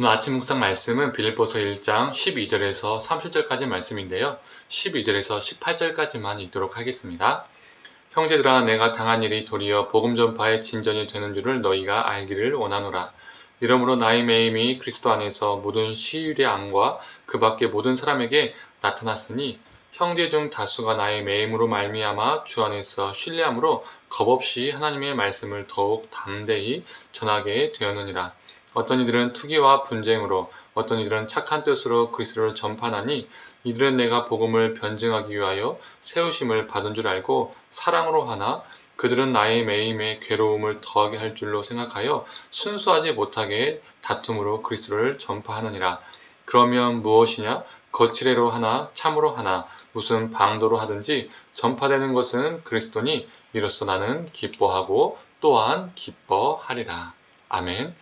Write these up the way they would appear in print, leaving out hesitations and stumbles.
오늘 아침 묵상 말씀은 빌립보서 1장 12절에서 30절까지 말씀인데요. 12절에서 18절까지만 읽도록 하겠습니다. 형제들아, 내가 당한 일이 도리어 복음 전파의 진전이 되는 줄을 너희가 알기를 원하노라. 이러므로 나의 매임이 그리스도 안에서 모든 시율의 안과 그 밖의 모든 사람에게 나타났으니 형제 중 다수가 나의 매임으로 말미암아 주 안에서 신뢰함으로 겁없이 하나님의 말씀을 더욱 담대히 전하게 되었느니라. 어떤 이들은 투기와 분쟁으로, 어떤 이들은 착한 뜻으로 그리스도를 전파하니 이들은 내가 복음을 변증하기 위하여 세우심을 받은 줄 알고 사랑으로 하나 그들은 나의 매임에 괴로움을 더하게 할 줄로 생각하여 순수하지 못하게 다툼으로 그리스도를 전파하느니라. 그러면 무엇이냐? 거칠애로 하나 참으로 하나 무슨 방도로 하든지 전파되는 것은 그리스도니 이로써 나는 기뻐하고 또한 기뻐하리라. 아멘.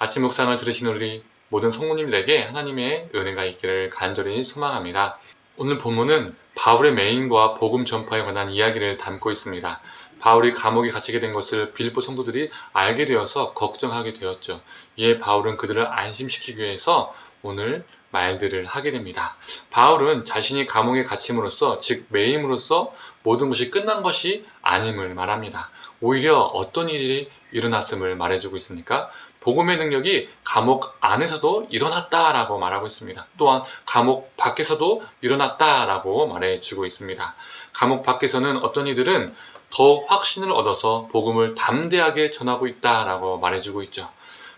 아침 묵상을 들으신 우리 모든 성도님들에게 하나님의 은혜가 있기를 간절히 소망합니다. 오늘 본문은 바울의 매임과 복음 전파에 관한 이야기를 담고 있습니다. 바울이 감옥에 갇히게 된 것을 빌립보 성도들이 알게 되어서 걱정하게 되었죠. 이에 바울은 그들을 안심시키기 위해서 오늘 말들을 하게 됩니다. 바울은 자신이 감옥에 갇힘으로써, 즉 매임으로써 모든 것이 끝난 것이 아님을 말합니다. 오히려 어떤 일이 일어났음을 말해주고 있습니까? 복음의 능력이 감옥 안에서도 일어났다라고 말하고 있습니다. 또한 감옥 밖에서도 일어났다라고 말해주고 있습니다. 감옥 밖에서는 어떤 이들은 더 확신을 얻어서 복음을 담대하게 전하고 있다라고 말해주고 있죠.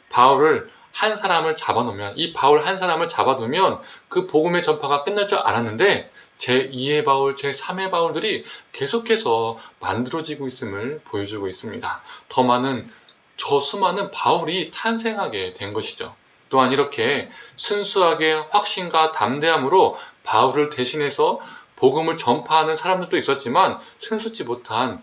바울을 한 사람을 잡아놓으면, 이 바울 한 사람을 잡아두면 그 복음의 전파가 끝날 줄 알았는데 제2의 바울, 제3의 바울들이 계속해서 만들어지고 있음을 보여주고 있습니다. 저 수많은 바울이 탄생하게 된 것이죠. 또한 이렇게 순수하게 확신과 담대함으로 바울을 대신해서 복음을 전파하는 사람들도 있었지만 순수치 못한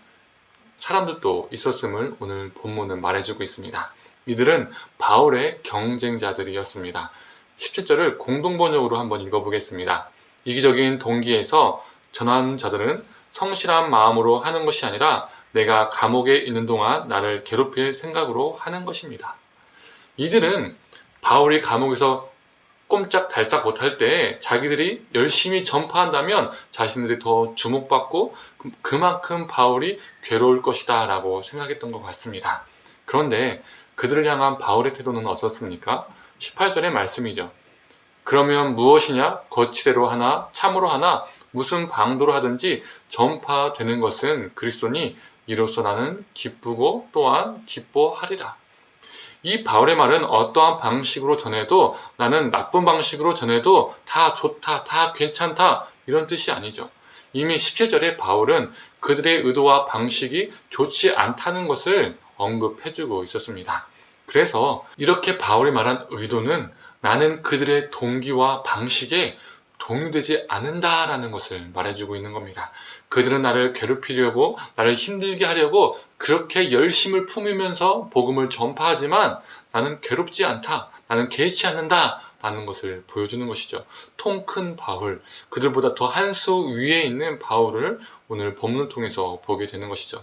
사람들도 있었음을 오늘 본문은 말해주고 있습니다. 이들은 바울의 경쟁자들이었습니다. 17절을 공동번역으로 한번 읽어보겠습니다. 이기적인 동기에서 전하는 자들은 성실한 마음으로 하는 것이 아니라 내가 감옥에 있는 동안 나를 괴롭힐 생각으로 하는 것입니다. 이들은 바울이 감옥에서 꼼짝달싹 못할 때 자기들이 열심히 전파한다면 자신들이 더 주목받고 그만큼 바울이 괴로울 것이다 라고 생각했던 것 같습니다. 그런데 그들을 향한 바울의 태도는 어떻습니까? 18절의 말씀이죠. 그러면 무엇이냐? 거칠애로 하나 참으로 하나 무슨 방도로 하든지 전파되는 것은 그리스도니 이로써 나는 기쁘고 또한 기뻐하리라. 이 바울의 말은 어떠한 방식으로 전해도, 나는 나쁜 방식으로 전해도 다 좋다, 다 괜찮다 이런 뜻이 아니죠. 이미 17절에 바울은 그들의 의도와 방식이 좋지 않다는 것을 언급해주고 있었습니다. 그래서 이렇게 바울이 말한 의도는 나는 그들의 동기와 방식에 동요되지 않는다라는 것을 말해주고 있는 겁니다. 그들은 나를 괴롭히려고, 나를 힘들게 하려고 그렇게 열심을 품으면서 복음을 전파하지만 나는 괴롭지 않다, 나는 개의치 않는다 라는 것을 보여주는 것이죠. 통 큰 바울, 그들보다 더 한 수 위에 있는 바울을 오늘 본문을 통해서 보게 되는 것이죠.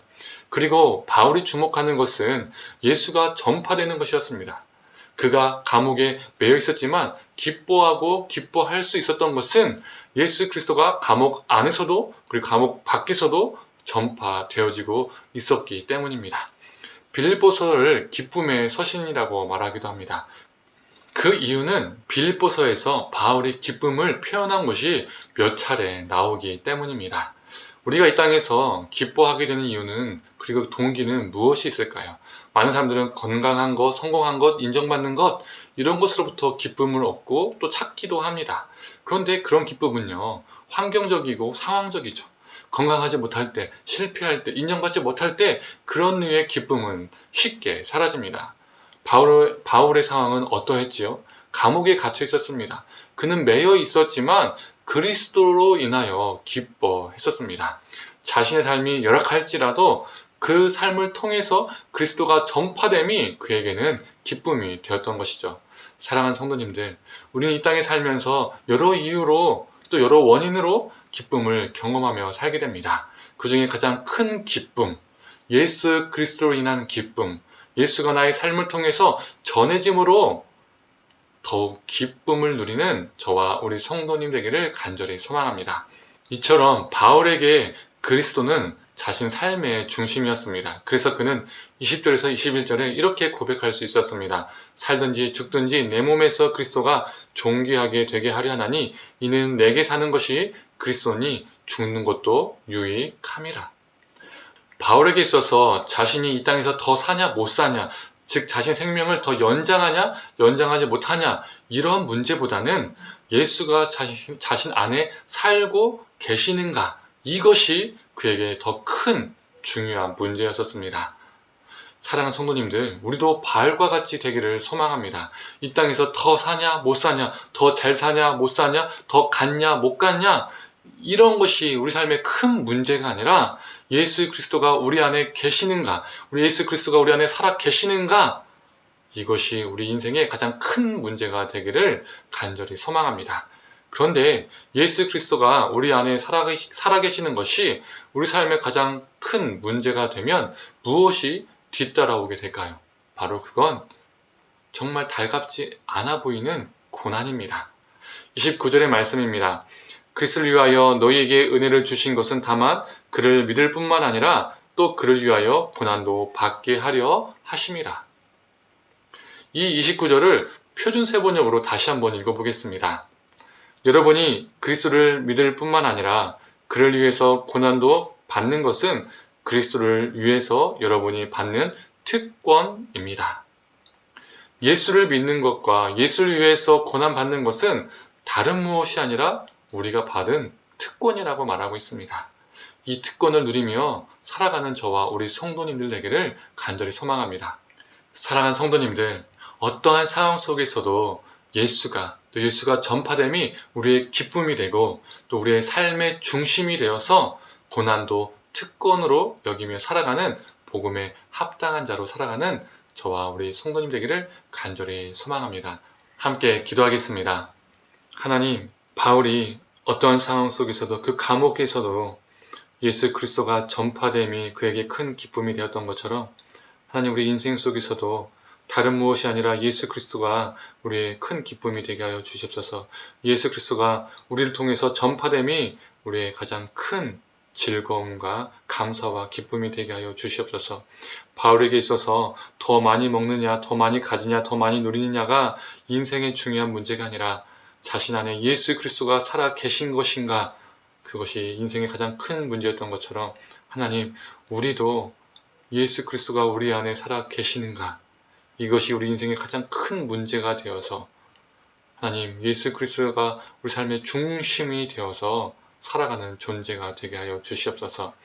그리고 바울이 주목하는 것은 예수가 전파되는 것이었습니다. 그가 감옥에 매여 있었지만 기뻐하고 기뻐할 수 있었던 것은 예수 그리스도가 감옥 안에서도 그리고 감옥 밖에서도 전파되어지고 있었기 때문입니다. 빌립보서를 기쁨의 서신이라고 말하기도 합니다. 그 이유는 빌립보서에서 바울이 기쁨을 표현한 것이 몇 차례 나오기 때문입니다. 우리가 이 땅에서 기뻐하게 되는 이유는, 그리고 동기는 무엇이 있을까요? 많은 사람들은 건강한 것, 성공한 것, 인정받는 것, 이런 것으로부터 기쁨을 얻고 또 찾기도 합니다. 그런데 그런 기쁨은요, 환경적이고 상황적이죠. 건강하지 못할 때, 실패할 때, 인정받지 못할 때 그런 류의 기쁨은 쉽게 사라집니다. 바울의 상황은 어떠했지요? 감옥에 갇혀 있었습니다. 그는 매여 있었지만 그리스도로 인하여 기뻐했었습니다. 자신의 삶이 열악할지라도 그 삶을 통해서 그리스도가 전파됨이 그에게는 기쁨이 되었던 것이죠. 사랑하는 성도님들, 우리는 이 땅에 살면서 여러 이유로 또 여러 원인으로 기쁨을 경험하며 살게 됩니다. 그 중에 가장 큰 기쁨, 예수 그리스도로 인한 기쁨, 예수가 나의 삶을 통해서 전해짐으로 더욱 기쁨을 누리는 저와 우리 성도님 되기를 간절히 소망합니다. 이처럼 바울에게 그리스도는 자신 삶의 중심이었습니다. 그래서 그는 20절에서 21절에 이렇게 고백할 수 있었습니다. 살든지 죽든지 내 몸에서 그리스도가 존귀하게 되게 하려 하나니 이는 내게 사는 것이 그리스도니 죽는 것도 유익함이라. 바울에게 있어서 자신이 이 땅에서 더 사냐 못 사냐, 즉 자신 생명을 더 연장하냐 연장하지 못하냐, 이러한 문제보다는 예수가 자신 안에 살고 계시는가, 이것이 그에게 더 큰 중요한 문제였었습니다. 사랑하는 성도님들, 우리도 바울과 같이 되기를 소망합니다. 이 땅에서 더 사냐 못 사냐, 더 잘 사냐 못 사냐, 더 갔냐 못 갔냐, 이런 것이 우리 삶의 큰 문제가 아니라 예수 그리스도가 우리 안에 계시는가, 우리 예수 그리스도가 우리 안에 살아 계시는가, 이것이 우리 인생의 가장 큰 문제가 되기를 간절히 소망합니다. 그런데 예수 그리스도가 우리 안에 살아 계시는 것이 우리 삶의 가장 큰 문제가 되면 무엇이 뒤따라오게 될까요? 바로 그건 정말 달갑지 않아 보이는 고난입니다. 29절의 말씀입니다. 그리스도를 위하여 너희에게 은혜를 주신 것은 다만 그를 믿을 뿐만 아니라 또 그를 위하여 고난도 받게 하려 하심이라. 이 29절을 표준세번역으로 다시 한번 읽어보겠습니다. 여러분이 그리스도를 믿을 뿐만 아니라 그를 위해서 고난도 받는 것은 그리스도를 위해서 여러분이 받는 특권입니다. 예수를 믿는 것과 예수를 위해서 고난받는 것은 다른 무엇이 아니라 우리가 받은 특권이라고 말하고 있습니다. 이 특권을 누리며 살아가는 저와 우리 성도님들 되기를 간절히 소망합니다. 사랑하는 성도님들, 어떠한 상황 속에서도 예수가 전파됨이 우리의 기쁨이 되고 또 우리의 삶의 중심이 되어서 고난도 특권으로 여기며 살아가는 복음에 합당한 자로 살아가는 저와 우리 성도님 되기를 간절히 소망합니다. 함께 기도하겠습니다. 하나님, 바울이 어떠한 상황 속에서도 그 감옥에서도 예수 그리스도가 전파됨이 그에게 큰 기쁨이 되었던 것처럼 하나님, 우리 인생 속에서도 다른 무엇이 아니라 예수 그리스도가 우리의 큰 기쁨이 되게 하여 주시옵소서. 예수 그리스도가 우리를 통해서 전파됨이 우리의 가장 큰 즐거움과 감사와 기쁨이 되게 하여 주시옵소서. 바울에게 있어서 더 많이 먹느냐, 더 많이 가지냐, 더 많이 누리느냐가 인생의 중요한 문제가 아니라 자신 안에 예수 그리스도가 살아 계신 것인가, 그것이 인생의 가장 큰 문제였던 것처럼 하나님, 우리도 예수 그리스도가 우리 안에 살아 계시는가, 이것이 우리 인생의 가장 큰 문제가 되어서 하나님, 예수 그리스도가 우리 삶의 중심이 되어서 살아가는 존재가 되게 하여 주시옵소서.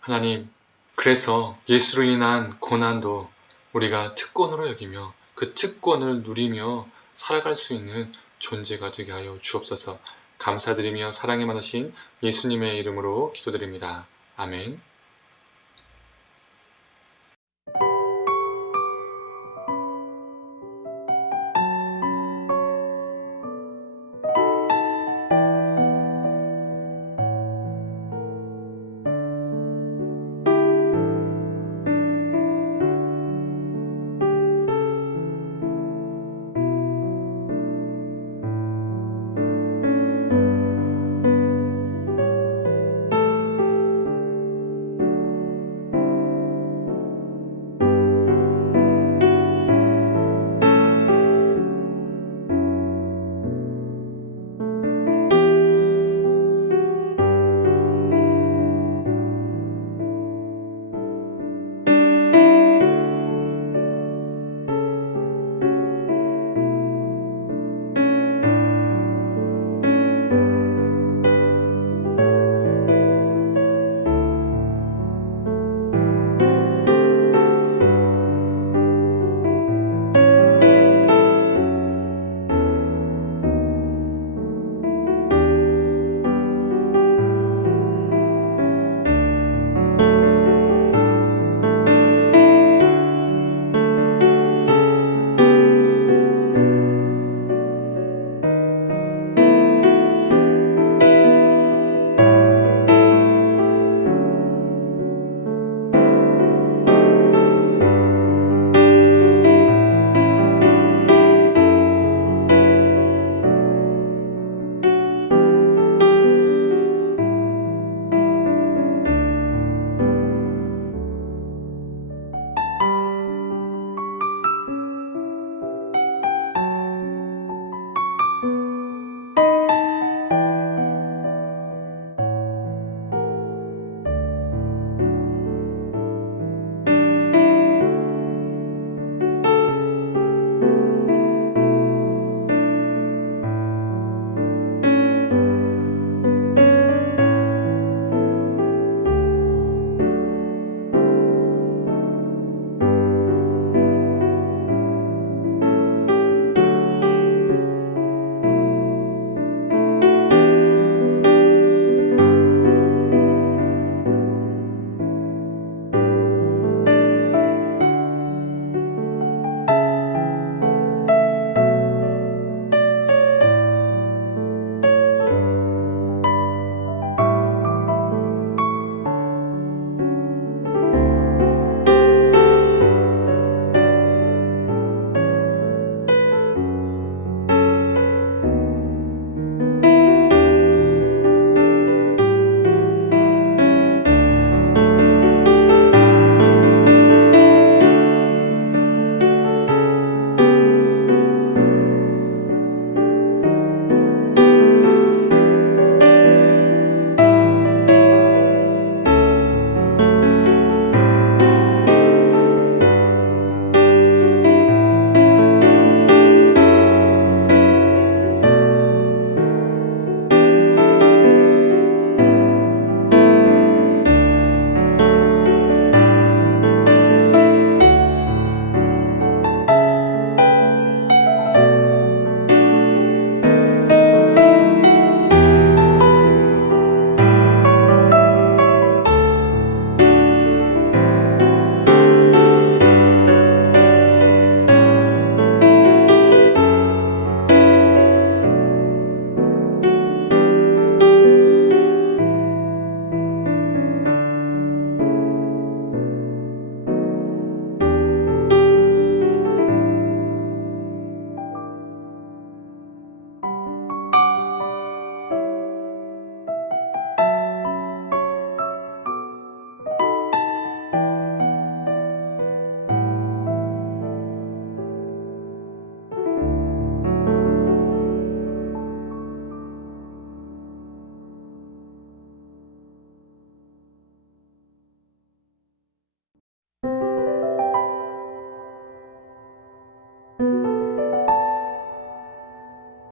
하나님, 그래서 예수로 인한 고난도 우리가 특권으로 여기며 그 특권을 누리며 살아갈 수 있는 존재가 되게 하여 주옵소서. 감사드리며 사랑이 많으신 예수님의 이름으로 기도드립니다. 아멘.